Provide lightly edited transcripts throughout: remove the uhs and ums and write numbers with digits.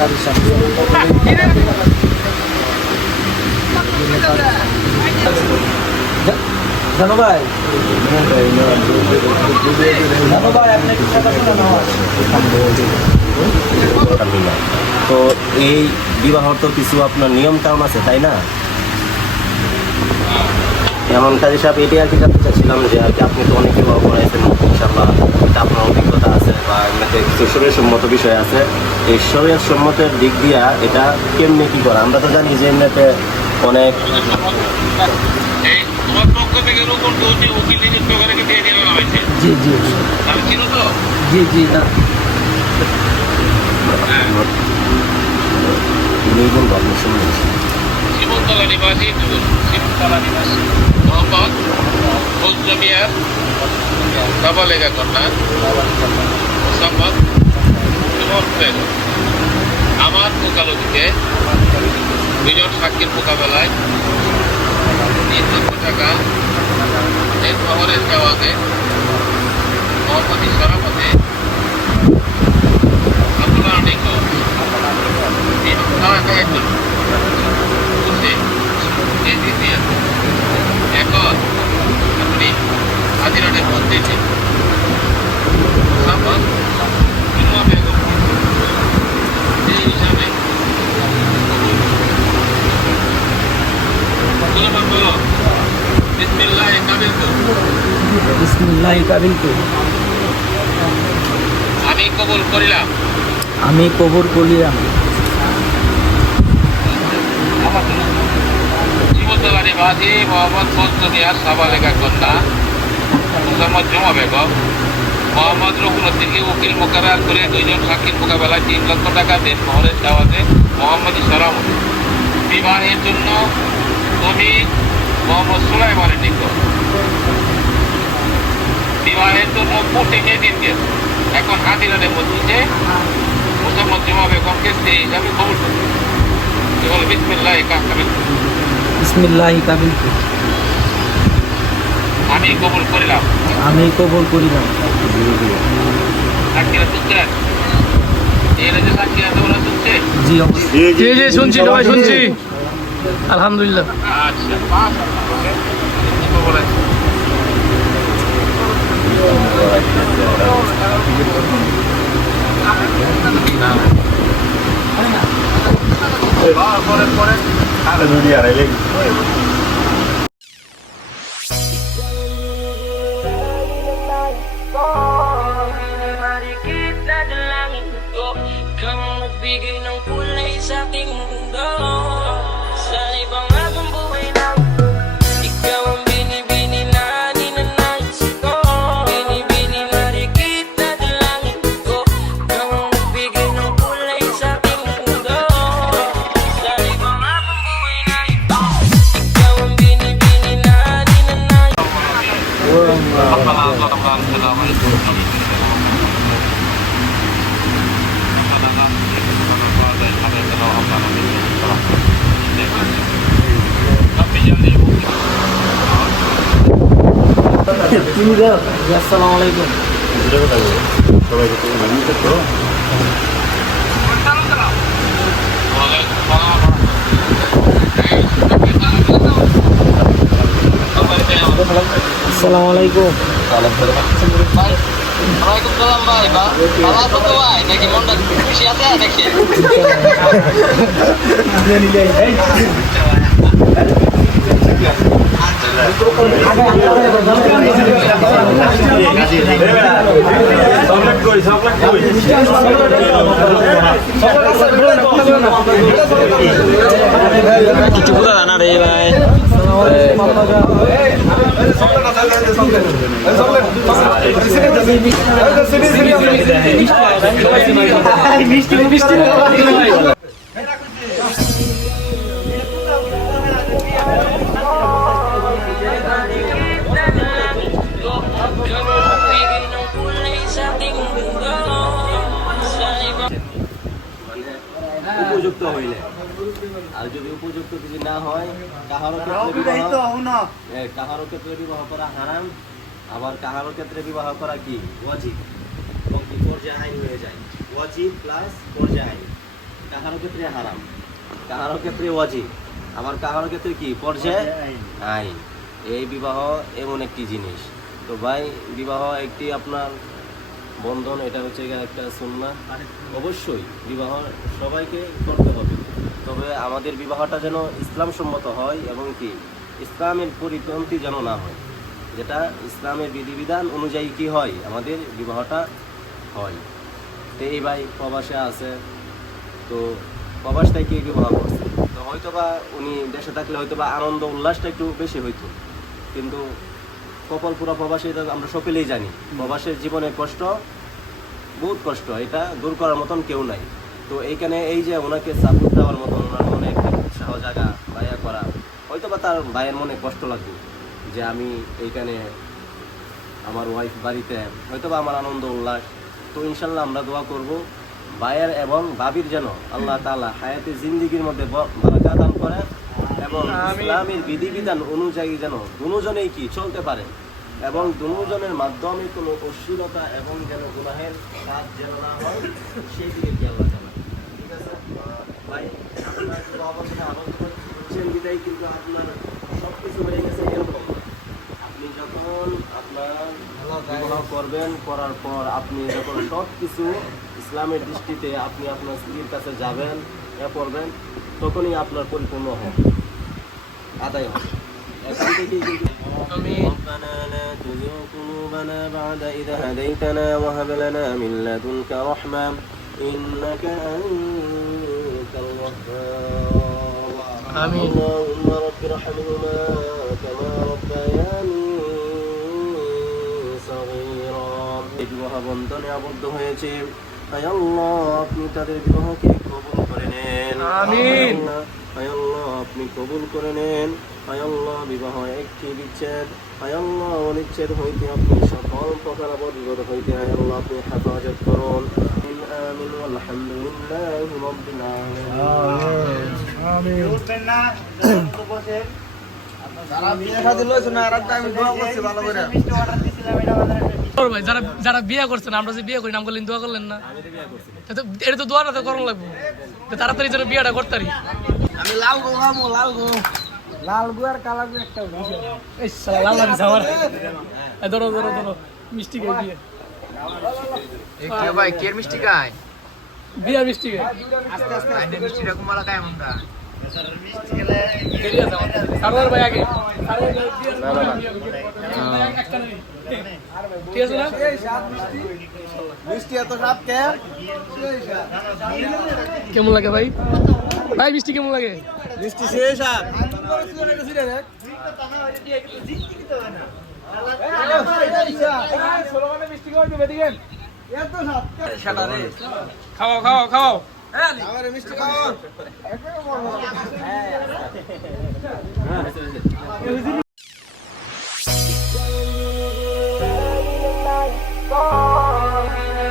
টাকার হিসাব জানো ভাই, আপনি একটু কথা শোনেন আমার। তো এই বিবাহর তো কিছু আপনার নিয়ম কানুন আছে, তাই না? এমন কাজে সাহেব, এটাই আর কি জানতে চাচ্ছিলাম যে আর কি আপনি তো অনেক বিবাহ করাইছেন, ইনশাল্লাহ এটা আপনার অভিজ্ঞতা আছে বা এমনিতে কিছু শরীর সম্মত বিষয় আছে। এই শরীর সম্মতের দিক দিয়া এটা কেমনি কী করা? আমরা তো জানি যে এমনিতে অনেক জি জি জি জি না বলবো আপনার সময় শিমুলতলা নিবাসী শিমুলতলা নিবাসী মোহাম্মদ ফজলু মিয়ার সাবালেগা কন্যা মোসাম্মদ সুমন বেগম আমার ওকালতিতে দুজন সাক্ষীর মোকাবেলায় 3 লক্ষ টাকা এই শহরের দেওয়াতে মোহাম্মদ সরাফতে আপনার অনেক এখন আপনি হাজিরানের মধ্যে মোসাম্মদ সুমা বেগম এই হিসাবে বিসমিল্লাহ কাবিলতু, আমি কবুল করিলাম আমি কবুল করিলাম শিমুলতলা নিবাসী মোহাম্মদ ফজলু মিয়ার সাবালেগা কন্যা মোসাম্মদ জুমা বেগম মোহাম্মদ রকুনুদ্দিনকে উকিল মোকাররার করে দুইজন সাক্ষীর মোকাবেলায় 3 লক্ষ টাকা দেন মোহরের দেওয়াতে মোহাম্মদ সরামত বিবাহের জন্য তুমি মোহাম্মদ সুলাইমানের নিকট বিবাহের জন্য কোর্টে দিন গেছে। এখন হাজিরানের মধ্যে মোসাম্মদ জুমা বেগমকে সেই হিসাবে কবুল করবে। কেবল বিসমিল্লাহ কাবিলতু, বিসমিল্লাহ কাবিলতু, আমি কবুল করিলাম। আমি কবুল করিলাম। সাক্ষীরা শুনছেন? এর যে সাক্ষীরা তোমরা শুনছে? জি জি জি শুনছি, সবাই শুনছি আলহামদুলিল্লাহ। আচ্ছা বলেন Mari kita dalangin ko kang magbigay ng kulay sa aking mundo. Sa ibang habang buhay na ikaw ang binibini na ninanais ko. Binibini, mari kita dalangin ko kang magbigay ng kulay sa aking mundo. Sa ibang habang buhay na ikaw ang binibini na ninanais ko. আসসালামু আলাইকুম। আসসালামু আলাইকুম। ওয়ালাইকুম ভাই, ভালো আছো তো ভাই? নাকি মনটা খুশি আছে নাকি? কিছু বোঝা জানা রে ভাই। উপযুক্ত হইলে, আর যদি উপযুক্ত যদি না হয় কাহারও ক্ষেত্রে বিবাহ করা হারাম, আবার কাহারও ক্ষেত্রে বিবাহ করা কি ওয়াজিব এবং কি পর্যায় আইন হয়ে যায়। ওয়াজিব প্লাস পর্যায় আইন। কাহারো ক্ষেত্রে হারাম, কাহারো ক্ষেত্রে ওয়াজিব, আবার কাহারো ক্ষেত্রে কি পর্যায়ে আইন। এই বিবাহ এমন একটি জিনিস। তো ভাই বিবাহ একটি আপনার বন্ধন, এটা হচ্ছে একটা সুন্নাহ। অবশ্যই বিবাহ সবাইকে করতে হবে, তবে আমাদের বিবাহটা যেন ইসলাম সম্মত হয় এবং কি ইসলামের পরিপন্থী যেন না হয়, যেটা ইসলামের বিধিবিধান অনুযায়ী কি হয় আমাদের বিবাহটা হয়। তো এই ভাই প্রবাসে আছে, তো প্রবাস থেকে বিবাহ করছে, তো হয়তো বা উনি দেশে থাকলে হয়তো বা আনন্দ উল্লাসটা একটু বেশি হইতো, কিন্তু কপাল পুরা প্রবাসে এটা আমরা সকলেই জানি, প্রবাসের জীবনের কষ্ট বহুত কষ্ট, এটা দূর করার মতন কেউ নাই। তো এইখানে এই যে ওনাকে সাপোর্ট দেওয়ার মতন ওনার মনে একটা উৎসাহ জায়গা ভাইয়া করা, হয়তো বা তার ভাইয়ের মনে কষ্ট লাগবে যে আমি এইখানে আমার ওয়াইফ বাড়িতে, হয়তো বা আমার আনন্দ উল্লাস। তো ইনশাল্লাহ আমরা দোয়া করব ভাইয়ের এবং ভাবির যেন আল্লাহ তাআলা হায়াতে জিন্দিগির মধ্যে বারাকা দান করেন এবং ইসলামের বিধিবিধান অনুযায়ী যেন দুজনেই কি চলতে পারে এবং দুজনের মাধ্যমে কোনো অশ্লীলতা এবং যেন গুনাহের কাজ যেন না হয়, সেই দিকে কি আল্লাহ জানান। ঠিক আছে ভাই, আপনার শুধু অবশ্যই আনন্দ করছেন বিদায়, কিন্তু আপনার সব কিছু হয়ে গেছে এরকম। আপনি যখন আপনার বিবাহ করবেন, করার পর আপনি যখন সব কিছু ইসলামের দৃষ্টিতে আপনি আপনার স্ত্রীর কাছে যাবেন, করবেন, তখনই আপনার পরিপূর্ণ হবে, আদায় হবে। এখান থেকেই কিন্তু ربنا لا تزغ قلوبنا بعد إذ هديتنا وهب لنا من لدنك رحمة إنك أنت الوهاب آمين. اللهم رب ارحمهما كما ربياني صغيرا বিবাহ বন্ধনে আবদ্ধ হয়েছে, আয় আল্লাহ আপনি তাদের বিবাহকে কবুল করে নেন। আমিন। আয় আল্লাহ আপনি কবুল করে নেন। আয় আল্লাহ বিবাহ একটি বিচ্ছেদ, আয় আল্লাহ অনিচ্ছেদ হইতে আপনি সকল প্রকার বিপদ হইতে আয় আল্লাহ আপনি হেফাজত করুন। আমিন আলহামদুলিল্লাহি রাব্বিল আলামিন। ভাই যারা যারা বিয়ে করছেন, আমরা যে বিয়ে করি নাম করলেন, দোয়া করলেন না? এটা তো দোয়াটা তো করণ লাগবে, তাড়াতাড়ি যেন বিয়েটা করতারি। আমি লাল গো খাবো, লাল গো। লাল গু আর কালা গু একটা এই শালা লাল লাগছে আমার। ধরো ধরো ধরো মিষ্টি খাই বিয়ে, কে ভাই কের মিষ্টি খায়? বিয়ে মিষ্টি খাই। আস্তে আস্তে আইনে মিষ্টিটা কুমালা খায় আমরা। দেরি আছে আমার। সারদার ভাই আগে। সারদার ভাই বিয়ে একটা নেই। ঠিক আছে না? মিষ্টি এত সাপ কে কেমন লাগে ভাই? ভাই মিষ্টি কেমন লাগে? মিষ্টি শেষ আর খাও খাও খাও। মিষ্টি খাও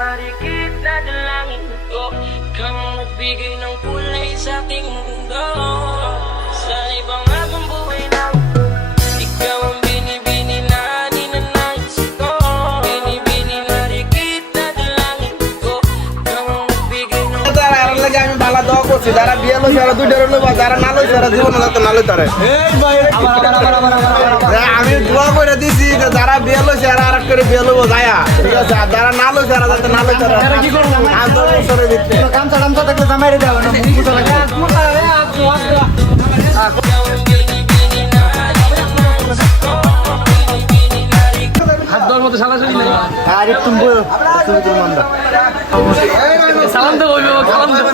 Mari kita dalangin ko kang magbigay ng kulay sa aking mundo. Sa ibang habang buhay lang, ikaw ang binibini na ninanais ko. Binibini mari kita dalangin ko kang magbigay ng লাগে আমি ভালো দোয়া করছি, যারা বিয়ে লইছে তারা দুইটা রইল, যারা না লইছে তারা জীবনে যাতে না লইতারে। আমি দোয়া করে দিছি যে যারা বিয়ে লইছে এরা আরেক করে বিয়ে লইব যায়া, ঠিক আছে, আর যারা না লইছে এরা যাতে না লইতারে। কি করবো বছরের ভিতরে কামচা টামচা থাকলে জামাইরে দেওয়া না হাত দেওয়ার মতো সালা শুনি না। আর একটু সালাম দেবো সালাম দেবো।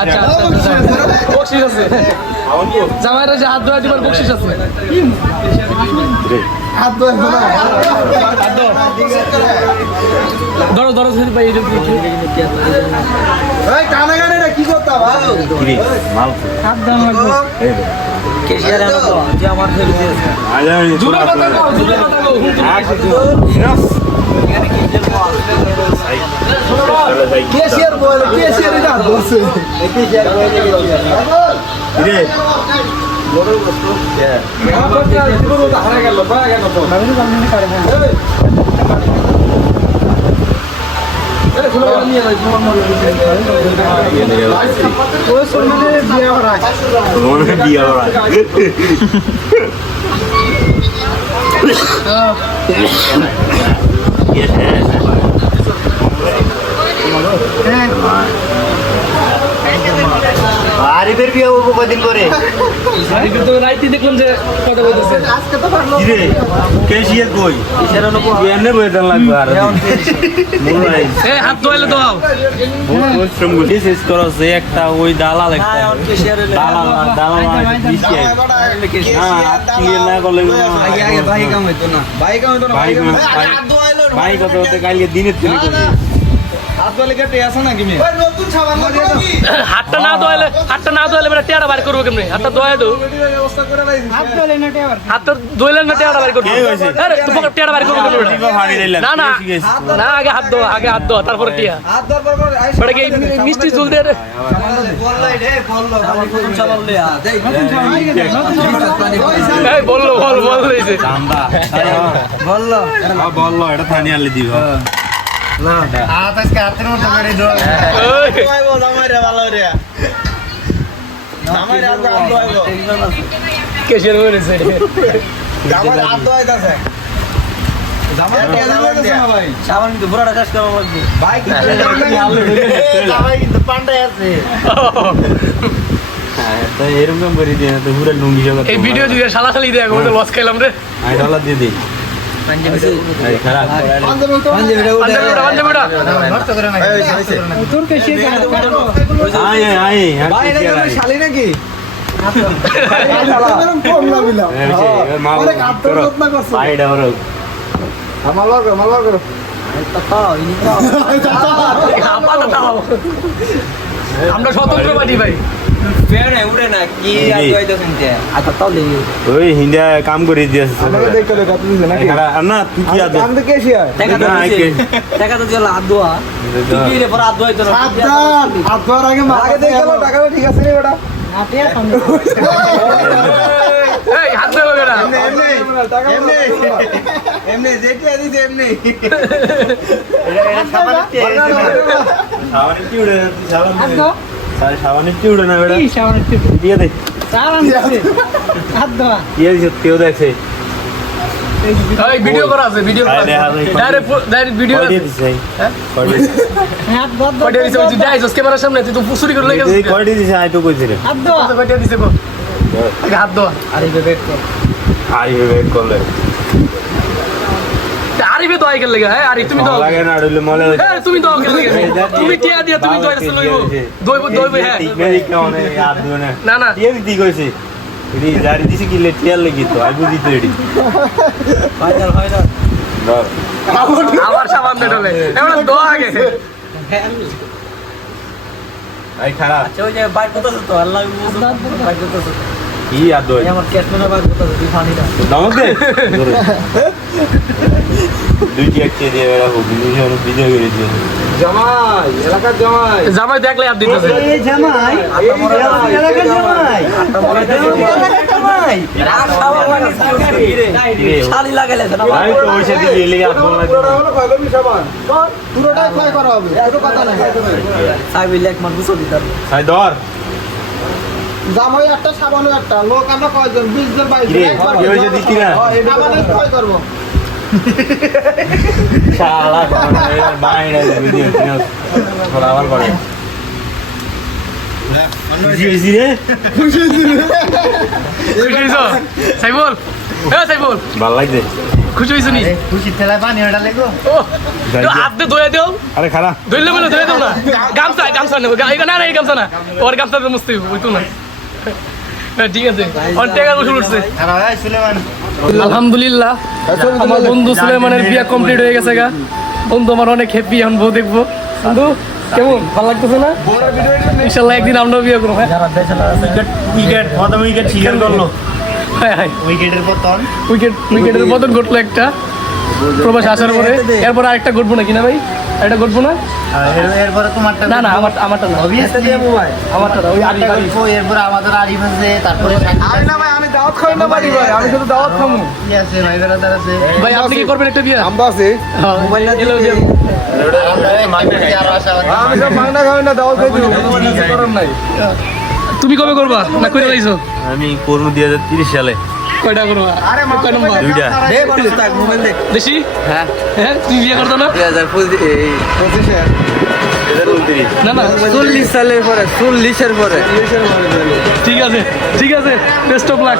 আচ্ছা আচ্ছা বকশিস আছে, জামাইরা যে হাত ধোয়া দিবার বকশিস আছে। হাত ধরো ধরো ভাই, কানে কানে কি করতে হাত দাম লাগবে। জোরে কথা কও, জোরে কথা কও। কেশিয়ার বল, কেশিয়ার এটা বসে কেশিয়ার বল রে বড় কষ্ট আমার তো জীবন তো হারা গেল, পাওয়া গেল তো আমি জানি না করে। বিয়া করা আরিফের বিয়ে হবো কদিন পরে আরিফের তো রাইতে দেখলাম যে কথা বলতেছে কিরে কেশিয়ার কই এমনি বইতে লাগবে আর এ হাত ধোয়াইলে দাও পরিশ্রম করে শেষ করছে একটা ওই দালাল একটা দালাল দালাল দিছি হ্যাঁ ক্লিয়ার না করলে ভাই কাম হইতো না ভাই কত হতে কালকে দিনের থেকে করবে হাতটা না ধোয়াইলে মানে টেয়ারা বাইর করবো কেমনি হাতটা ধোয়াই দো হাতটা ধোয়াইলে না টেয়ারা বাইর করবো আরে তোমাকে টেয়ারা বাইর করবো কেমনি না না না আগে হাত ধো তারপরে টিয়া বড় কি মিষ্টি জল দে রে এই বললো বল দিছে চান্দা বললো এটা থানি আনলে দিব না আজকে হাতের মতো করে দাও কেশের বলেছে এরকম করে দিয়ে তো পুরো লুঙ্গি জগৎ এই ভিডিও দিয়ে শালাশালি দিয়ে ওটা লস খাইলাম রে আই ডলার দিয়ে দিই খারাপ পাঞ্জাবিটা শালি নাকি আমরা স্বতন্ত্রবাদী ভাই ওই হিন্দা কাম করে দিয়েছে না তুই কি আদো আমি তো কেশিয়ার হাত ধোয়ার আগে আগে দেখে গেল টাকাটা ঠিক আছে রে বেটা এই হাত ধরে বেটা এমনি যেটি আদি এমনি সাবানের কি উড়ে না বেটা দিয়ে দে কেউ দেখছে এই ভিডিও করা আছে ডাইরেক্ট ভিডিও আছে কয়টা দিছে ওই যাইছস ক্যামেরার সামনে তুই তো চুরি করে লেগে গেছিস কয়টি দিছে আই তো কইছিরে কয়টা দিছে গো আগে হাত দাও আই করলে আরিফে তো আই গেল লাগা হ্যাঁ আরিফ তুমি তো লাগে না আড়লে মলে হ্যাঁ তুমি তো গেল লাগা তুমি টিয়া দিয়া তুমি তো এসে লইবো দইবো হ্যাঁ মেরি কেমন আর দুনে না না টিয়া দিতে কইছে এডি জারি দিছে কি লে টিয়া লাগি তো আই বুঝি তো এডি ফাইনাল ধর আবার সাবান দে ডলে এবার দো আগে আই খারাপ ওই যে বাইক করতেছে তো আল্লাহ বাইক করতেছে কি আদো আমার ক্যাটম্যান বাইক করতেছে তুই ফানি না দাও দে দুইটি একটা দিয়ে এরা ভিডিও করে দিয়ে জামাই এলাকার জামাই জামাই দেখলে আর দিতেছে এই জামাই এলাকার জামাই শালি লাগাইলে ভাই তো ওই সাথে গেলে আর ফোন পুরোটাই ফ্লাই করা হবে এত কথা নাই সাইবিল এক মান গুছো দিতাম ভাই ধর জামাই একটা সাবানও একটা লোক আমরা কয়জন 20 জন 22 কিরে কি হইছে দিতি না সাবানের ফ্লাই করব শালা বাইরে ভিডিও কিনো তোরা আবার করে খুশি হইছি রে খুশি হইছো সাইবুল সাইবুল ভালো লাগছে খুশি হইছো নি খুশি ঠেলায় পানি ওটা লাগো ও তো আপনি দয়ে দাও আরে খারাপ ধরলে বলে ধরে দাও না গামছা নেবো না না এই গামছা না ওর গামছা তো মুছতে ওই তো না ঠিক আছে অন টাকা বসে উঠছে আলহামদুলিল্লাহ আমার বন্ধু সুলেমানের বিয়া কমপ্লিট হয়ে গেছে গা বন্ধু আমার অনেক হ্যাপি এখন বউ দেখবো বন্ধু কেমন ভালো লাগতেছে না ইনশাল্লাহ একদিন আমরাও বিয়ে করবো হ্যাঁ উইকেট প্রথম উইকেট শিকার করলো হ্যাঁ হ্যাঁ উইকেটের পতন উইকেটের পতন ঘটলো একটা প্রবাস আসার পরে এরপর আরেকটা ঘটবো না কিনা ভাই এটা ঘটবো না এরপরে তোমারটা না না আমারটা না অবভিয়াসলি আমারটা না ওই আরেকটা এরপর আমাদের আরিফ আছে তারপরে আমি না ভাই আমি দাওয়াত খাই না পারি ভাই আমি শুধু দাওয়াত খামু কি আছে ভাই বেরাদার আছে ভাই আপনি কি করবেন একটা বিয়ে আমরা আছে মোবাইল না দিলেও যে আমি সব মাংনা খাই না, দাও খাই দিব, করার নাই। তুমি কবে করবা না করে লাইছো? আমি করবো 2030 সালে কয়টা করবা? কয় নম্বর? 2টা। বেশি? হ্যাঁ, তুমি বিয়ে করতো না? 2029 না না, 40 সালের পরে, 40-এর পরে। ঠিক আছে, বেস্ট অফ লাক।